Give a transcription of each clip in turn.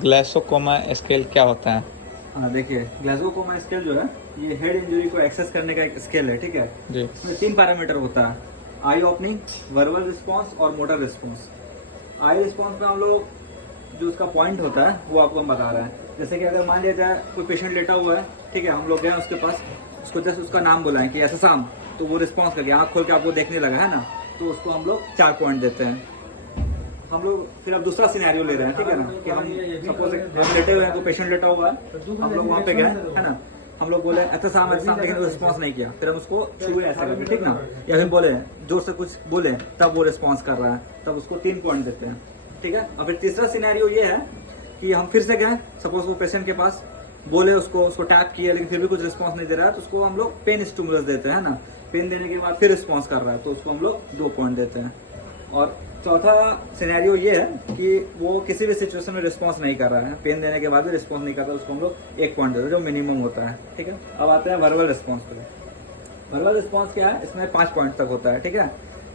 Glaucoma scale क्या होता है? हाँ देखिए, ग्लाइकोमा स्केल जो है ये हेड इंजरी को एक्सेस करने का एक स्केल है, ठीक है। जी। इसमें 3 पैरामीटर होता है, आई ओपनिंग, वर्बल रिस्पॉन्स और मोटर रिस्पॉन्स। आई रिस्पॉन्स में हम लोग जो उसका पॉइंट होता है वो आपको हम बता रहे हैं। जैसे कि अगर मान लिया जाए कोई पेशेंट लेटा हुआ है, ठीक है, हम लोग गए उसके पास, उसको जस्ट उसका नाम बुलाएं कि ऐसा शाम, तो वो रिस्पॉन्स करके आँख खोल के आपको देखने लगा है ना, तो उसको हम लोग 4 पॉइंट देते हैं। हम लोग फिर अब दूसरा सिनेरियो ले रहे हैं, ठीक है ना, कि हम सपोज हम लेटे हुए हैं, कोई पेशेंट लेटा हुआ है, हम लोग वहाँ पे गए है ना, हम लोग बोले ऐसा शाम लेकिन वो रिस्पॉन्स नहीं किया, फिर हम उसको छुए ऐसा करके, ठीक ना, या फिर बोले जोर से कुछ बोले तब वो रिस्पॉन्स कर रहा है, तब उसको 3 पॉइंट देते हैं, ठीक है। और फिर तीसरा सिनेरियो ये है कि हम फिर से गए, सपोज वो पेशेंट के पास, बोले उसको टैप किया लेकिन फिर भी कुछ रिस्पॉन्स नहीं दे रहा है, तो उसको हम लोग पेन स्टिमुलस देते हैं ना, पेन देने के बाद फिर रिस्पॉन्स कर रहा है तो उसको हम लोग 2 पॉइंट देते हैं। और चौथा सिनेरियो ये है कि वो किसी भी सिचुएशन में रिस्पॉन्स नहीं कर रहा है, पेन देने के बाद भी रिस्पॉन्स नहीं कर रहा है, उसको हम लोग 1 पॉइंट देते हैं, जो मिनिमम होता है, ठीक है। अब आते हैं वर्बल रिस्पॉन्स पे। वर्बल रिस्पॉन्स क्या है, इसमें 5 पॉइंट तक होता है, ठीक है।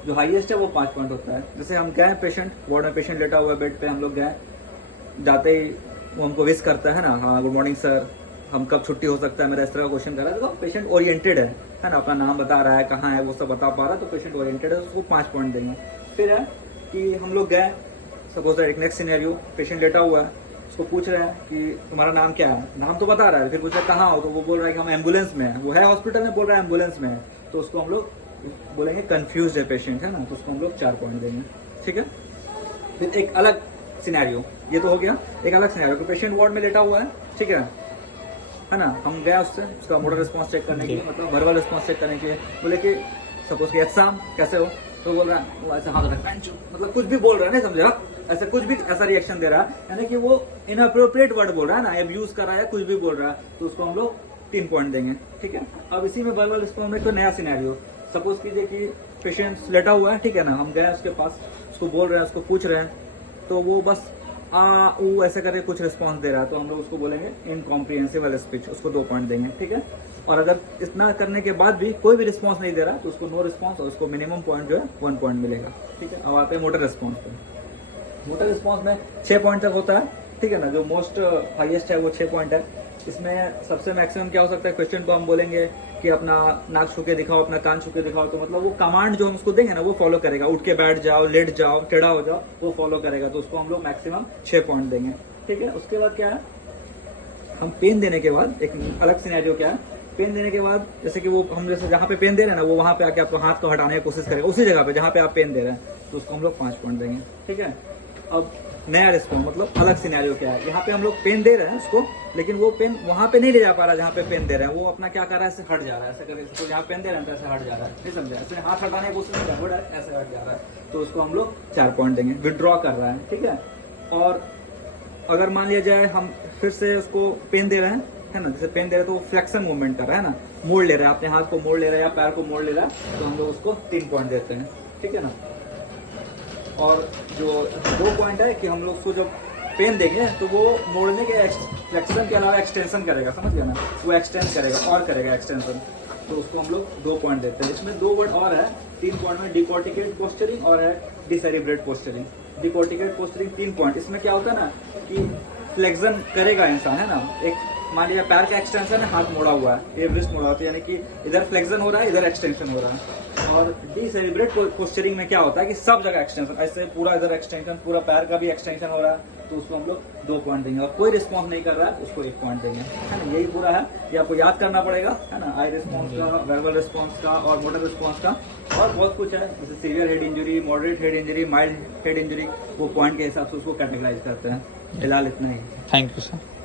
जो हाईएस्ट है वो 5 पॉइंट होता है। जैसे हम गए पेशेंट वार्ड में, पेशेंट लेटा हुआ है बेड पे, हम लोग गए, जाते ही वो हमको विश करता है ना, हाँ गुड मॉर्निंग सर, हम कब छुट्टी हो सकता है, मेरा इस तरह का क्वेश्चन कर रहा है, तो पेशेंट ओरिएंटेड है ना, अपना नाम बता रहा है, कहाँ है वो सब बता पा रहा है, तो पेशेंट ओरिएंटेड है, उसको 5 पॉइंट देंगे। फिर है कि हम लोग गए, सपोज एक नेक्स्ट सिनेरियो, पेशेंट लेटा हुआ है, उसको पूछ रहे हैं कि तुम्हारा नाम क्या है, नाम तो बता रहा है, फिर पूछ रहे कहाँ हो, तो वो बोल रहा है कि हम एम्बुलेंस में है, वो है हॉस्पिटल में, बोल रहा है एम्बुलेंस में है, तो उसको हम लोग बोलेंगे कंफ्यूज है पेशेंट, है ना, तो उसको हम लोग 4 पॉइंट देंगे, ठीक है। फिर एक अलग सिनेरियो, ये तो हो गया एक अलग सिनेरियो, पेशेंट वार्ड में लेटा हुआ है, ठीक है ना, हम गए उससे उसका मोटर रिस्पॉन्स चेक करने के लिए, मतलब वर्बल रिस्पॉन्स चेक करने के लिए, बोले कि सपोज कि एग्जाम कैसे हो, तो बोल रहा है वो ऐसे हाथ रखा है, मतलब कुछ भी बोल रहा है, नहीं समझे आप, ऐसे कुछ भी ऐसा रिएक्शन दे रहा है, यानी कि वो इनअप्रोप्रिएट वर्ड बोल रहा है ना, अब्यूज कर रहा है, कुछ भी बोल रहा है, तो उसको हम लोग 3 पॉइंट देंगे, ठीक है। अब इसी में वर्बल रिस्पॉन्स में कोई नया सिनेरियो, सपोज कीजिए कि पेशेंट लेटा हुआ है, ठीक है ना, हम गए उसके पास, उसको बोल रहे हैं, उसको पूछ रहे हैं, तो वो बस वो ऐसे करके कुछ रिस्पॉन्स दे रहा है, तो हम लोग उसको बोलेंगे इनकॉम्प्रिहेंसिबल स्पीच, उसको 2 पॉइंट देंगे, ठीक है। और अगर इतना करने के बाद भी कोई भी रिस्पॉन्स नहीं दे रहा तो उसको नो रिस्पॉन्स, और उसको मिनिमम पॉइंट जो है 1 पॉइंट मिलेगा, ठीक है। अब आते हैं मोटर रिस्पॉन्स पे। मोटर रिस्पॉन्स में 6 पॉइंट तक होता है, ठीक है ना, जो मोस्ट हाईएस्ट है वो 6 पॉइंट है। इसमें सबसे मैक्सिमम क्या हो सकता है, क्वेश्चन को हम बोलेंगे कि अपना नाक छू के दिखाओ, अपना कान छू के दिखाओ, तो मतलब वो कमांड जो हम उसको देंगे ना वो फॉलो करेगा, उठ के बैठ जाओ, लेट जाओ, टेढ़ा हो जाओ, वो फॉलो करेगा, तो उसको हम लोग मैक्सिमम 6 पॉइंट देंगे, ठीक है। उसके बाद क्या है, हम पेन देने के बाद एक अलग सिनेरियो क्या है, पेन देने के बाद जैसे कि वो हम जैसे जहाँ पे पेन दे रहे हैं ना, वो वहाँ पे आके आपको हाथ को हटाने की कोशिश करेगा उसी जगह पे जहाँ पे आप पेन दे रहे हैं, तो उसको हम लोग 5 पॉइंट देंगे, ठीक है। अब नया रिस्पॉन्स मतलब अलग सिनेरियो क्या है, यहाँ पे हम लोग पेन दे रहे हैं उसको, लेकिन वो पेन वहाँ पे नहीं ले जा पा रहा है जहाँ पे पेन दे रहे हैं, वो अपना क्या कर रहा है, ऐसे हट जा रहा है, ऐसे करके तो जहाँ पेन दे रहे हैं तो ऐसे हट जा रहा है, नहीं समझा, ऐसे हाथ हटाने की कोशिश कर रहा है, ऐसे हट जा रहा है, तो उसको हम लोग 4 पॉइंट देंगे, विड्रॉ कर रहा है, ठीक है। और अगर मान लिया जाए हम फिर से उसको पेन दे रहे हैं, है ना, जैसे पेन दे रहे हैं तो वो फ्लेक्शन मूवमेंट कर रहा है ना, मोड़ ले रहा है, अपने हाथ को मोड़ ले रहा है या पैर को मोड़ ले रहा है, तो हम लोग उसको 3 पॉइंट देते हैं, ठीक है ना। और जो 2 पॉइंट है कि हम लोग उसको जब पेन देंगे तो वो मोड़ने के फ्लेक्शन के अलावा एक्सटेंशन करेगा, समझ गया ना, वो एक्सटेंड करेगा और करेगा एक्सटेंशन, तो उसको हम लोग 2 पॉइंट देते हैं। इसमें 2 वर्ड और है, 3 पॉइंट में डिकॉर्टिकेट पोस्चरिंग और है डिसेरिब्रेट पोस्चरिंग। डिकॉर्टिकेट पोस्चरिंग 3 पॉइंट, इसमें क्या होता है ना कि फ्लेक्शन करेगा इंसान, है ना, एक मान लिया पैर का एक्सटेंशन है, हाथ मोड़ा हुआ है, ये रिस्ट मोड़ा होता है, यानी कि इधर फ्लेक्शन हो रहा है, इधर एक्सटेंशन हो रहा है। और डिसेरिब्रेट पोस्चरिंग में क्या होता है कि सब जगह एक्सटेंशन, ऐसे पूरा इधर एक्सटेंशन, पूरा पैर का भी एक्सटेंशन हो रहा है, तो उसको हम लोग 2 पॉइंट देंगे। और कोई रिस्पॉन्स नहीं कर रहा है उसको 1 पॉइंट देंगे, है ना। यही पूरा है, ये आपको याद करना पड़ेगा, है ना, आई रिस्पॉन्स का, वर्बल रिस्पॉन्स का और मोटर रिस्पॉन्स का, और बहुत कुछ है, जैसे severe head injury, moderate head injury, mild head injury, वो पॉइंट के हिसाब से उसको कैटेगराइज करते हैं। फिलहाल इतना ही। Thank you sir.